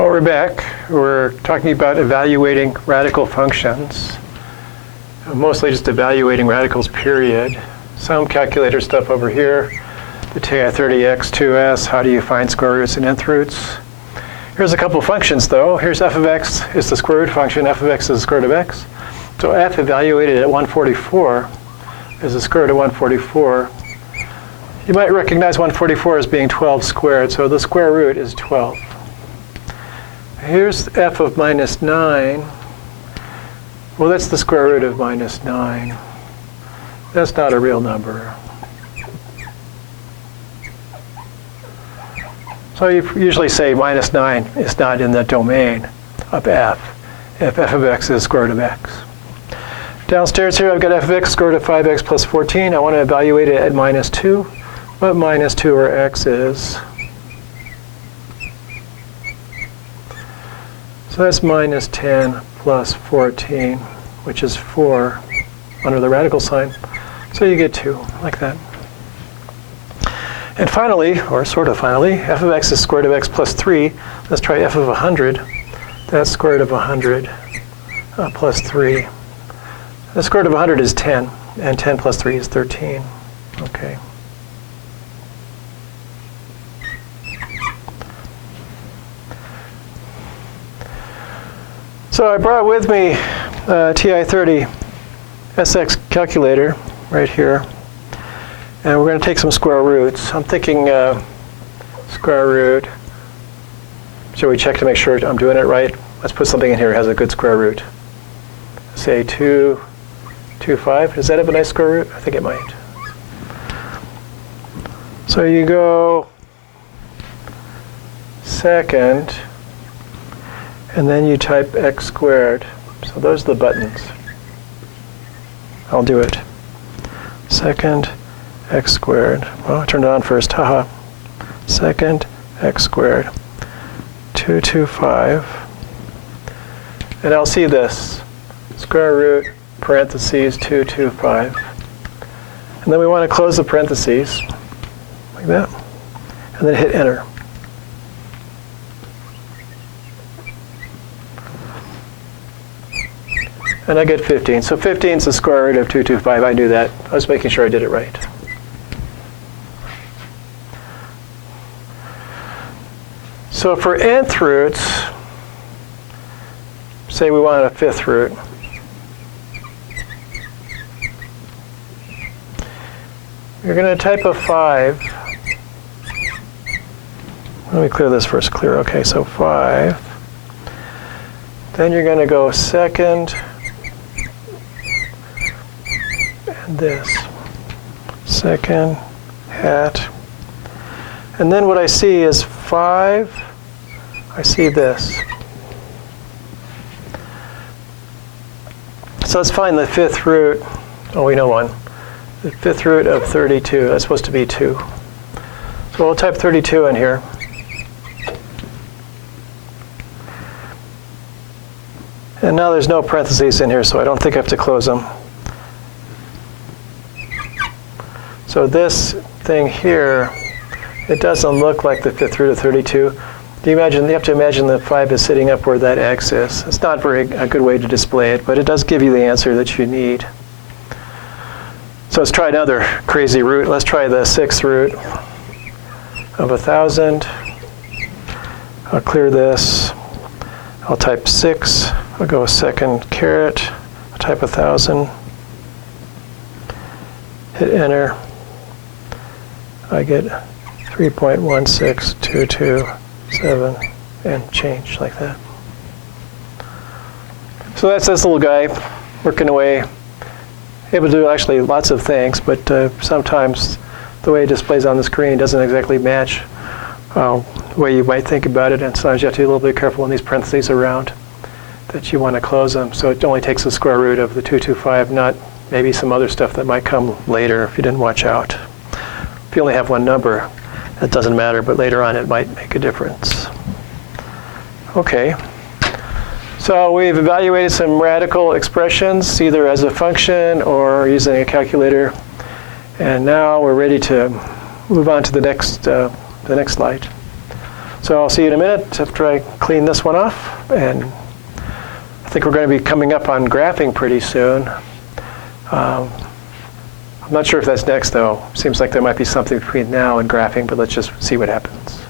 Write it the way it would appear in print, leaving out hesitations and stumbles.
Well, we're back. We're talking about evaluating radical functions, mostly just evaluating radicals, period. Some calculator stuff over here, the TI-30x2s, how do you find square roots and nth roots? Here's a couple functions, though. Here's f of x is the square root function, f of x is the square root of x. So f evaluated at 144 is the square root of 144. You might recognize 144 as being 12 squared, so the square root is 12. Here's f of minus 9. Well, that's the square root of minus 9. That's not a real number. So you usually say minus 9 is not in the domain of f, if f of x is square root of x. Downstairs here, I've got f of x square root of 5x plus 14. I want to evaluate it at minus 2. What minus 2 or x is? So that's minus 10 plus 14, which is 4 under the radical sign. So you get 2, like that. And finally, or sort of finally, f of x is square root of x plus 3. Let's try f of 100. That's square root of 100 plus 3. The square root of 100 is 10, and 10 plus 3 is 13. Okay. So I brought with me TI-30 SX calculator right here. And we're going to take some square roots. I'm thinking square root. Shall we check to make sure I'm doing it right? Let's put something in here that has a good square root. Say 225. Does that have a nice square root? I think it might. So you go second, and then you type x squared. So those are the buttons. I'll do it. Second, x squared. Well, I turned it on first. Haha. Second, x squared. 225. And I'll see this. Square root, parentheses, 225. And then we want to close the parentheses, like that. And then hit enter. And I get 15. So 15 is the square root of 225. I knew that. I was making sure I did it right. So for nth roots, say we want a fifth root. You're going to type a 5. Let me clear this first. Clear. Okay, so 5. Then you're going to go second, and this. Second, hat. And then what I see is 5. I see this. So let's find the fifth root. Oh, we know one. The fifth root of 32. That's supposed to be 2. So we'll type 32 in here. And now there's no parentheses in here, so I don't think I have to close them. So this thing here, it doesn't look like the fifth root of 32. You have to imagine the 5 is sitting up where that x is. It's not a good way to display it, but it does give you the answer that you need. So let's try another crazy root. Let's try the sixth root of 1,000. I'll clear this. I'll type 6. I'll go second caret. I'll type 1,000. Hit enter. I get 3.16227 and change like that. So that's this little guy working away. Able to do actually lots of things, but sometimes the way it displays on the screen doesn't exactly match the way you might think about it, and sometimes you have to be a little bit careful when these parentheses are around that you want to close them. So it only takes the square root of the 225, not maybe some other stuff that might come later if you didn't watch out. If you only have one number, that doesn't matter, but later on it might make a difference. Okay. So we've evaluated some radical expressions, either as a function or using a calculator. And now we're ready to move on to the next slide. So I'll see you in a minute after I clean this one off. And I think we're going to be coming up on graphing pretty soon. I'm not sure if that's next, though. Seems like there might be something between now and graphing, but let's just see what happens.